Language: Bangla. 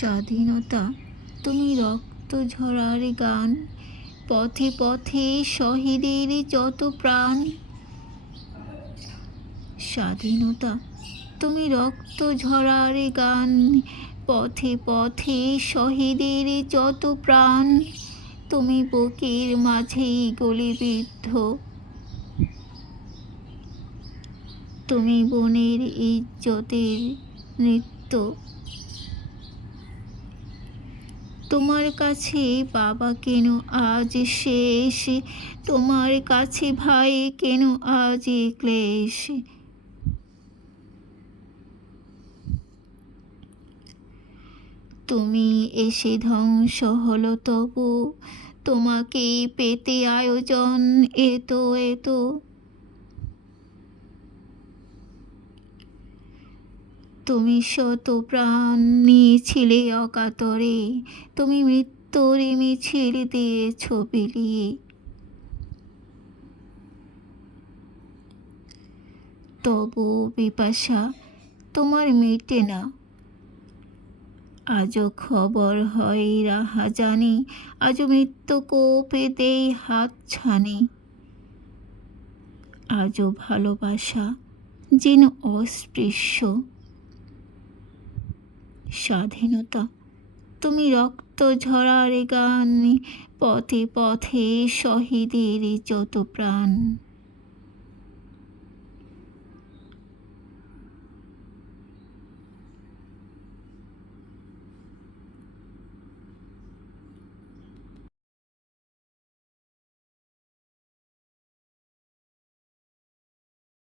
স্বাধীনতা তুমি রক্ত ঝরার গান, পথে পথে শহীদের যত প্রাণ। স্বাধীনতা তুমি রক্ত ঝরার গান, পথে পথে শহীদের যত প্রাণ। তুমি বুকের মাঝেই গলিবিদ্ধ, তুমি বনের ইজ্জতের নৃত্য। তোমার কাছে বাবা কেন আজ শেষ, তোমার কাছে ভাই কেন আজ ক্লেশ। তুমি এসে ধ্বংস হলো তবু, তোমাকে পেতে আয়োজন এত এত। তুমি শত প্রাণ নিয়েছিলে অকাতরে, তুমি মৃত্যুর মিছিল দিয়েছ বিলিয়ে। তবু পিপাসা তোমার মেটে না, আজও খবর হয় রাহাজানি, আজও মৃত্যু কোপে দেই হাত ছানি। আজও ভালোবাসা যেন অস্পৃশ্য। স্বাধীনতা তুমি রক্ত ঝরার গান, পথে পথে শহীদের যত প্রাণ।